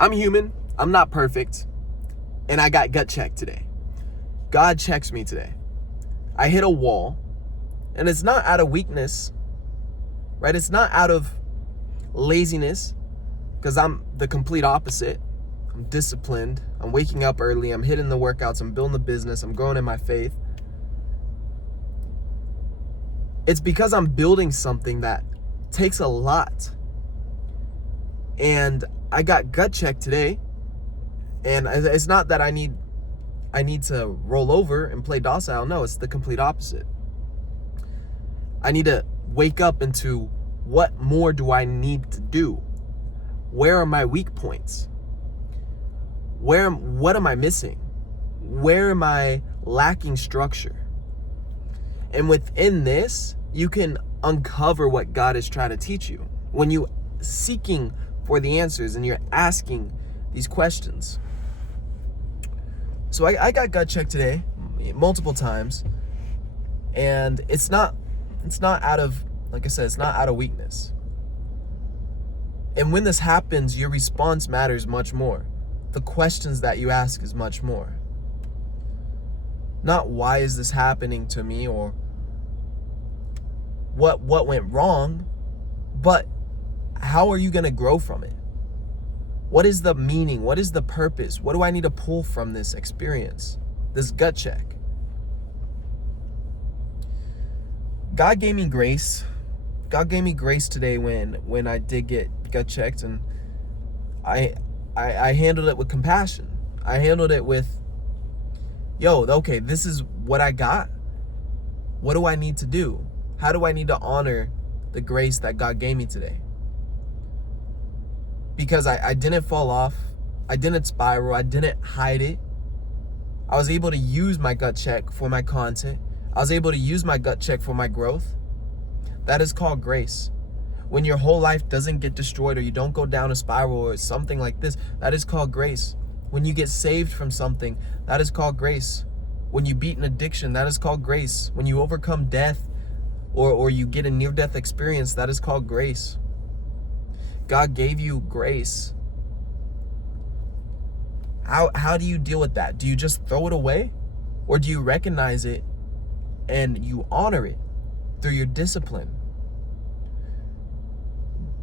I'm human. I'm not perfect. And I got gut checked today. God checks me today. I hit a wall. And it's not out of weakness, right? It's not out of laziness, because I'm the complete opposite. I'm disciplined. I'm waking up early. I'm hitting the workouts. I'm building the business. I'm growing in my faith. It's because I'm building something that takes a lot. And I got gut checked today. And it's not that I need to roll over and play docile. No, it's the complete opposite. I need to wake up into what more do I need to do? Where are my weak points? What am I missing? Where am I lacking structure? And within this, you can uncover what God is trying to teach you when you seeking for the answers and you're asking these questions. So I got gut checked today multiple times, and it's not out of, like I said, it's not out of weakness. And when this happens, your response matters much more. The questions that you ask is much more. Not why is this happening to me, or what went wrong, but how are you going to grow from it? What is the meaning? What is the purpose? What do I need to pull from this experience, this gut check? God gave me grace. God gave me grace today when I did get gut checked, and I handled it with compassion. I handled it with, okay, this is what I got. What do I need to do? How do I need to honor the grace that God gave me today? Because I didn't fall off. I didn't spiral. I didn't hide it. I was able to use my gut check for my content. I was able to use my gut check for my growth. That is called grace. When your whole life doesn't get destroyed, or you don't go down a spiral or something like this, that is called grace. When you get saved from something, that is called grace. When you beat an addiction, that is called grace. When you overcome death, or you get a near-death experience, that is called grace. God gave you grace. How do you deal with that? Do you just throw it away? Or do you recognize it and you honor it through your discipline?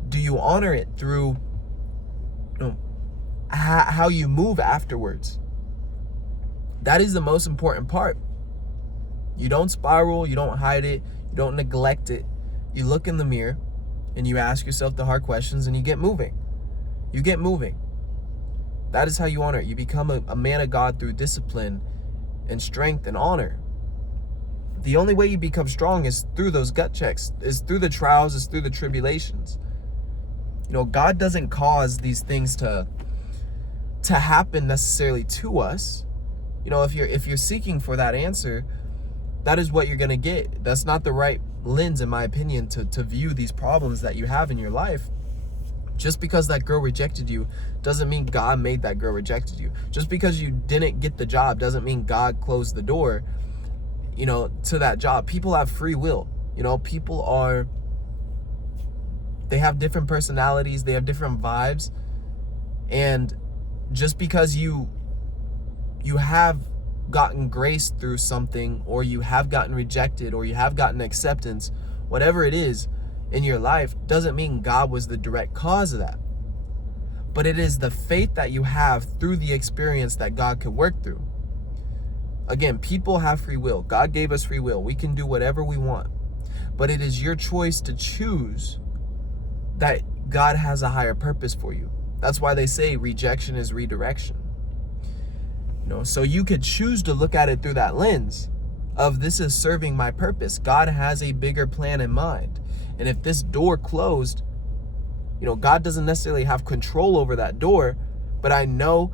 Do you honor it through how you move afterwards? That is the most important part. You don't spiral, you don't hide it, you don't neglect it. You look in the mirror and you ask yourself the hard questions, and you get moving. You get moving. That is how you honor it. You become a man of God through discipline and strength and honor. The only way you become strong is through those gut checks, is through the trials, is through the tribulations. God doesn't cause these things to happen necessarily to us. If you're seeking for that answer, that is what you're going to get. That's not the right lens, in my opinion, to view these problems that you have in your life. Just because that girl rejected you doesn't mean God made that girl rejected you. Just because you didn't get the job doesn't mean God closed the door, to that job. People have free will. They have different personalities, they have different vibes. And just because you have gotten grace through something, or you have gotten rejected, or you have gotten acceptance, whatever it is in your life, doesn't mean God was the direct cause of that. But it is the faith that you have through the experience that God could work through. Again, people have free will. God gave us free will. We can do whatever we want. But it is your choice to choose that God has a higher purpose for you. That's why they say rejection is redirection. So you could choose to look at it through that lens of, this is serving my purpose. God has a bigger plan in mind. And if this door closed, God doesn't necessarily have control over that door, but I know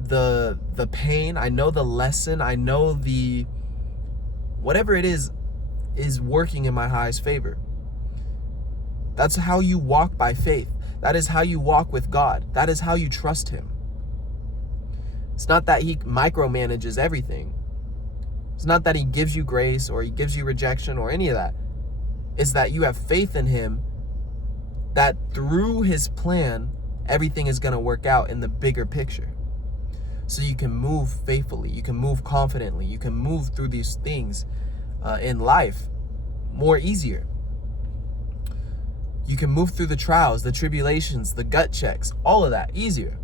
the pain, I know the lesson, I know the whatever it is working in my highest favor. That's how you walk by faith. That is how you walk with God. That is how you trust him. It's not that he micromanages everything. It's not that he gives you grace or he gives you rejection or any of that. It's that you have faith in him, that through his plan, everything is going to work out in the bigger picture. So you can move faithfully, you can move confidently, you can move through these things in life more easier. You can move through the trials, the tribulations, the gut checks, all of that easier.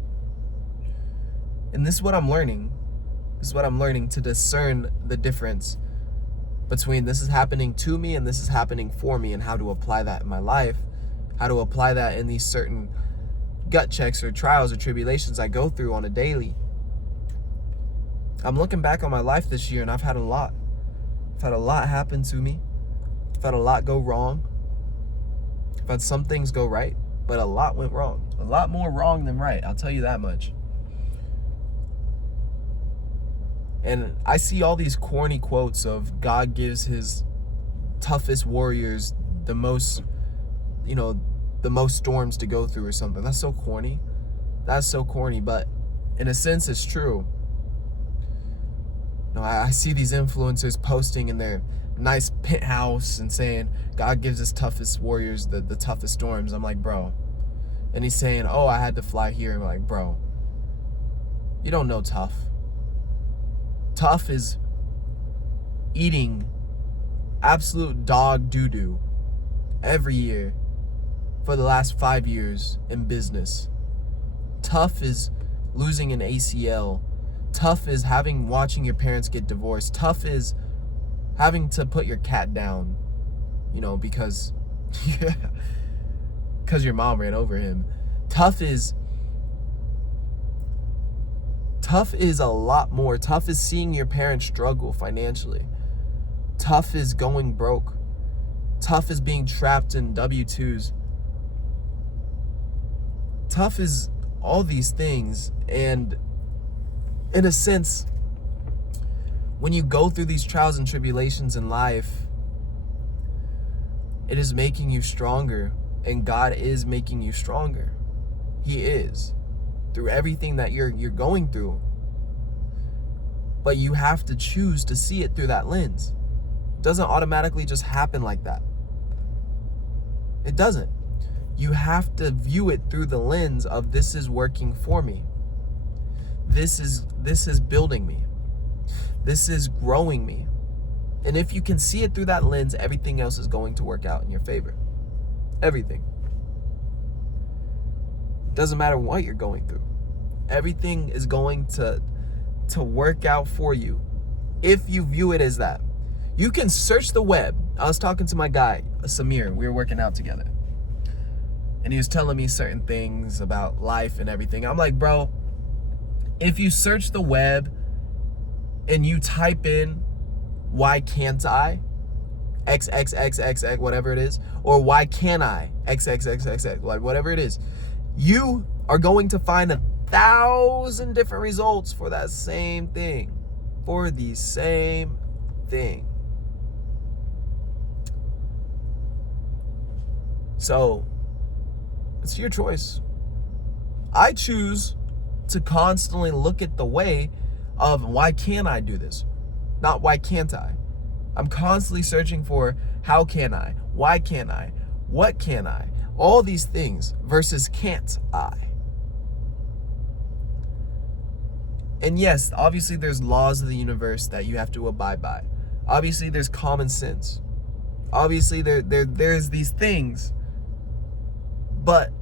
And this is what I'm learning. This is what I'm learning, to discern the difference between this is happening to me and this is happening for me, and how to apply that in my life, how to apply that in these certain gut checks or trials or tribulations I go through on a daily. I'm looking back on my life this year, and I've had a lot. I've had a lot happen to me. I've had a lot go wrong. I've had some things go right, but a lot went wrong. A lot more wrong than right, I'll tell you that much. And I see all these corny quotes of God gives his toughest warriors the most, the most storms to go through or something. That's so corny. That's so corny, but in a sense, it's true. I see these influencers posting in their nice penthouse and saying, God gives his toughest warriors the toughest storms. I'm like, bro. And he's saying, oh, I had to fly here. I'm like, bro, you don't know tough. Tough is eating absolute dog doo-doo every year for the last 5 years in business. Tough is losing an ACL. Tough is watching your parents get divorced. Tough is having to put your cat down, because your mom ran over him. Tough is a lot more. Tough is seeing your parents struggle financially. Tough is going broke. Tough is being trapped in W-2s. Tough is all these things. And in a sense, when you go through these trials and tribulations in life, it is making you stronger, and God is making you stronger. He is, through everything that you're going through. But you have to choose to see it through that lens. It doesn't automatically just happen like that. It doesn't. You have to view it through the lens of, this is working for me. This is building me. This is growing me. And if you can see it through that lens, everything else is going to work out in your favor. Everything. Doesn't matter what you're going through. Everything is going to work out for you if you view it as that. You can search the web. I was talking to my guy, Samir. We were working out together. And he was telling me certain things about life and everything. I'm like, bro, if you search the web and you type in, why can't I? XXXXX, whatever it is. Or why can't I? XXXXX, whatever it is. You are going to find 1,000 different results for that same thing. For the same thing. So, it's your choice. I choose to constantly look at the way of, why can't I do this? Not why can't I? I'm constantly searching for, how can I? Why can't I? What can I? All these things versus can't I? And yes, obviously there's laws of the universe that you have to abide by. Obviously there's common sense. Obviously there's these things. But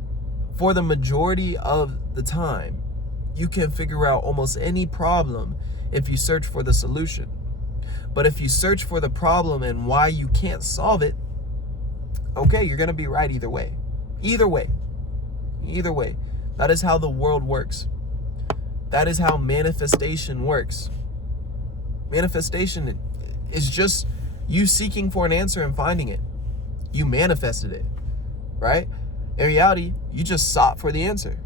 for the majority of the time, you can figure out almost any problem if you search for the solution. But if you search for the problem and why you can't solve it, okay, you're going to be right either way. Either way. Either way. That is how the world works. That is how manifestation works. Manifestation is just you seeking for an answer and finding it. You manifested it, right? In reality, you just sought for the answer.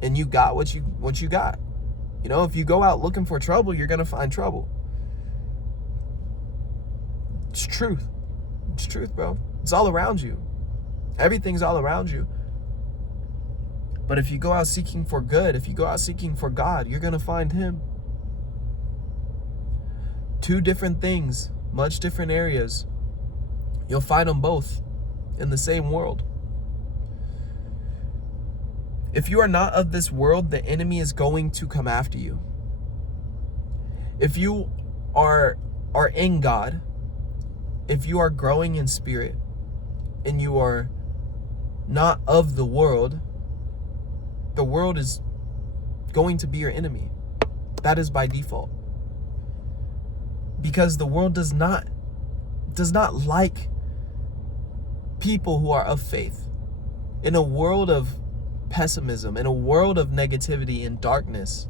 And you got what you got. If you go out looking for trouble, you're going to find trouble. It's truth. It's truth, bro. It's all around you. Everything's all around you. But if you go out seeking for good, if you go out seeking for God, you're going to find him. Two different things, much different areas. You'll find them both in the same world. If you are not of this world, the enemy is going to come after you. If you are in God, if you are growing in spirit, and you are not of the world is going to be your enemy. That is by default. Because the world does not like people who are of faith. In a world of pessimism, in a world of negativity and darkness,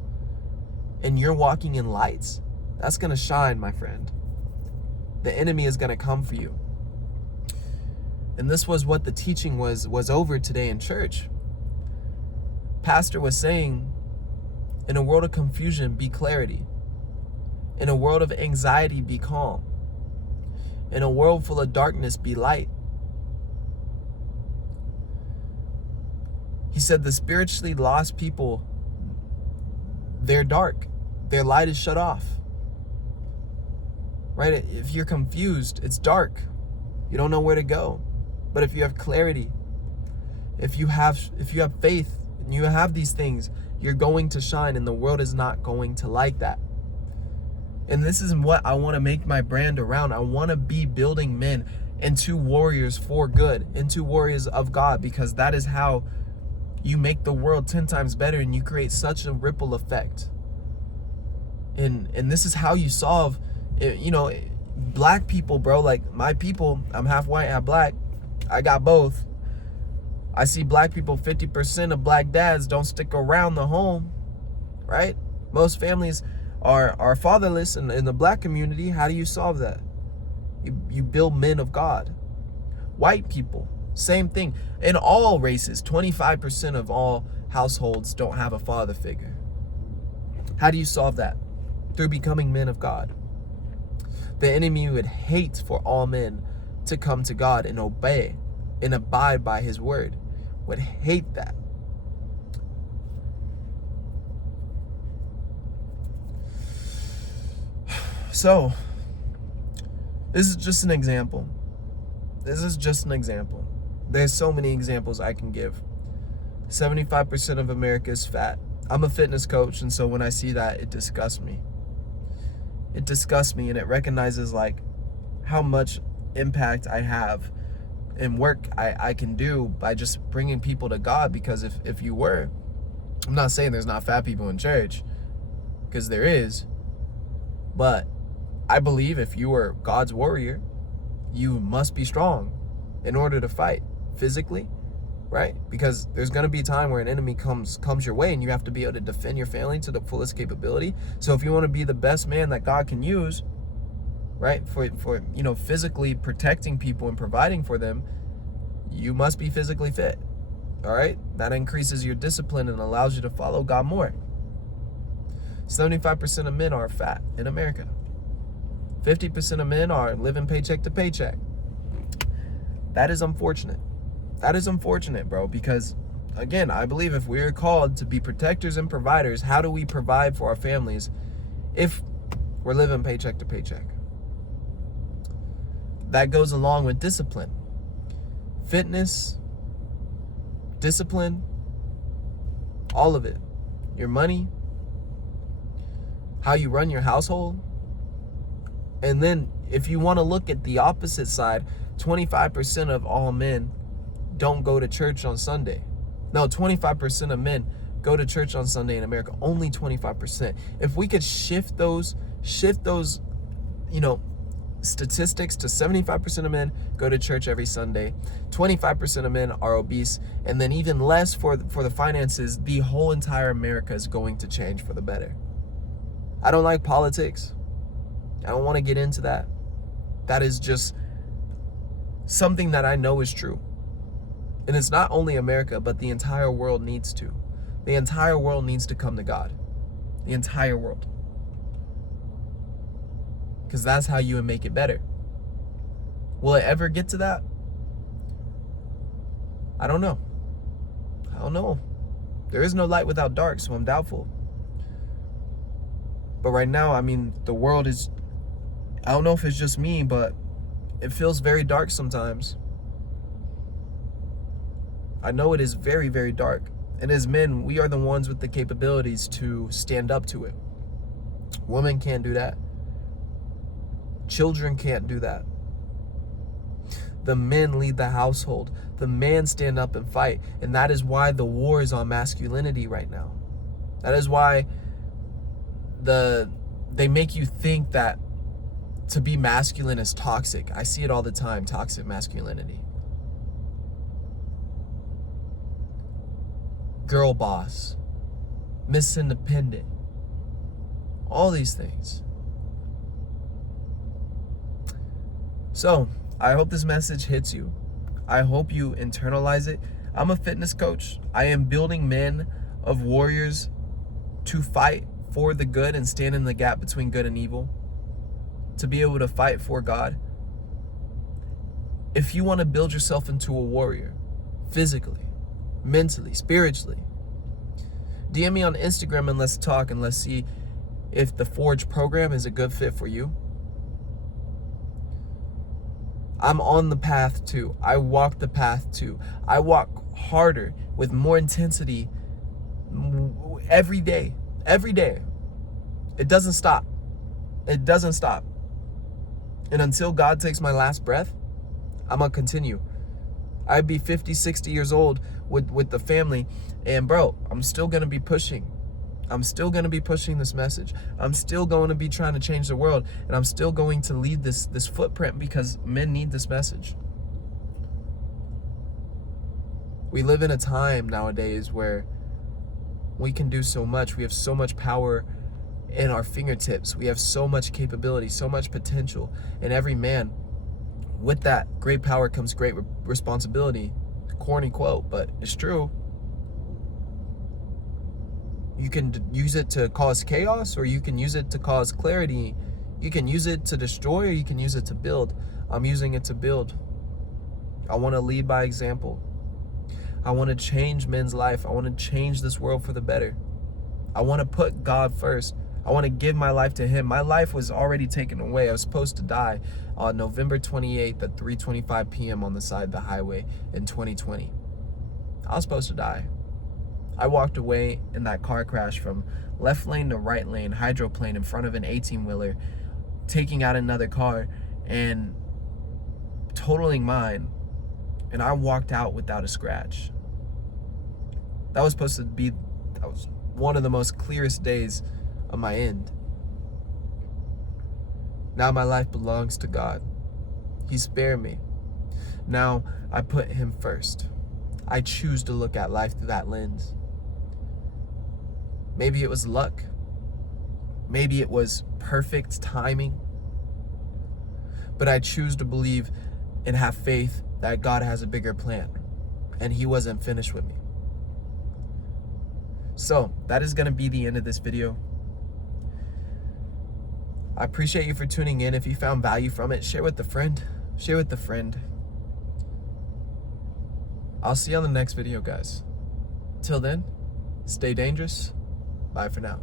and you're walking in lights, that's going to shine, my friend. The enemy is going to come for you. And this was what the teaching was over today in church. Pastor was saying, in a world of confusion, be clarity. In a world of anxiety, be calm. In a world full of darkness, be light. He said the spiritually lost people, they're dark. Their light is shut off. Right? If you're confused, it's dark. You don't know where to go. But if you have clarity, if you have faith, and you have these things, you're going to shine, and the world is not going to like that. And this is what I want to make my brand around. I want to be building men into warriors for good, into warriors of God, because that is how you make the world 10 times better, and you create such a ripple effect. And this is how you solve, black people, bro, like my people, I'm half white, half black. I got both. I see black people, 50% of black dads don't stick around the home, right? Most families are fatherless in the black community. How do you solve that? You build men of God. White people, same thing. In all races, 25% of all households don't have a father figure. How do you solve that? Through becoming men of God. The enemy would hate for all men to come to God and obey and abide by his word. Would hate that. So, this is just an example. There's so many examples I can give. 75% of America is fat. I'm a fitness coach, and so when I see that, it disgusts me. It disgusts me, and it recognizes like how much impact I have and work I can do by just bringing people to God. Because if you were, I'm not saying there's not fat people in church, because there is, but I believe if you are God's warrior, you must be strong in order to fight physically, right? Because there's going to be a time where an enemy comes your way, and you have to be able to defend your family to the fullest capability. So if you want to be the best man that God can use, right, for physically protecting people and providing for them, you must be physically fit. All right? That increases your discipline and allows you to follow God more. 75% of men are fat in America. 50% of men are living paycheck to paycheck. That is unfortunate. That is unfortunate, bro, because again, I believe if we're called to be protectors and providers, how do we provide for our families if we're living paycheck to paycheck? That goes along with discipline. Fitness, discipline, all of it. Your money, how you run your household. And then if you want to look at the opposite side, 25% of all men don't go to church on Sunday. No, 25% of men go to church on Sunday in America. Only 25%. If we could shift those, statistics to 75% of men go to church every Sunday, 25% of men are obese, and then even less for the finances, the whole entire America is going to change for the better. I don't like politics. I don't want to get into that. That is just something that I know is true. And it's not only America, but the entire world needs to. The entire world needs to come to God. The entire world. Because that's how you would make it better. Will it ever get to that? I don't know. There is no light without dark, so I'm doubtful. But right now, the world is, I don't know if it's just me, but it feels very dark sometimes. I know it is very, very dark. And as men, we are the ones with the capabilities to stand up to it. Women can't do that. Children can't do that. The men lead the household. The men stand up and fight. And that is why the war is on masculinity right now. That is why they make you think that to be masculine is toxic. I see it all the time, toxic masculinity. Girl boss, Miss Independent, all these things. So, I hope this message hits you. I hope you internalize it. I'm a fitness coach. I am building men of warriors to fight for the good and stand in the gap between good and evil, to be able to fight for God. If you want to build yourself into a warrior, physically, mentally, spiritually, DM me on Instagram and let's talk, and let's see if the Forge program is a good fit for you. I'm on the path too. I walk the path too. I walk harder with more intensity every day. Every day. It doesn't stop. It doesn't stop. And until God takes my last breath, I'm going to continue. I'd be 50, 60 years old with the family. And bro, I'm still going to be pushing. I'm still going to be pushing this message. I'm still going to be trying to change the world. And I'm still going to leave this footprint because men need this message. We live in a time nowadays where we can do so much. We have so much power in our fingertips. We have so much capability, so much potential. And every man, with that great power comes great responsibility. Corny quote, but it's true. You can use it to cause chaos, or you can use it to cause clarity. You can use it to destroy, or you can use it to build. I'm using it to build. I want to lead by example. I want to change men's life. I want to change this world for the better. I want to put God first. I want to give my life to him. My life was already taken away. I was supposed to die on November 28th at 3:25 p.m. on the side of the highway in 2020. I was supposed to die. I walked away in that car crash from left lane to right lane, hydroplane in front of an 18-wheeler, taking out another car and totaling mine. And I walked out without a scratch. That was one of the most clearest days of my end. Now my life belongs to God. He spared me. Now I put him first. I choose to look at life through that lens. Maybe it was luck. Maybe it was perfect timing. But I choose to believe and have faith that God has a bigger plan, and he wasn't finished with me. So that is going to be the end of this video. I appreciate you for tuning in. If you found value from it, share with a friend. Share with a friend. I'll see you on the next video, guys. Till then, stay dangerous. Bye for now.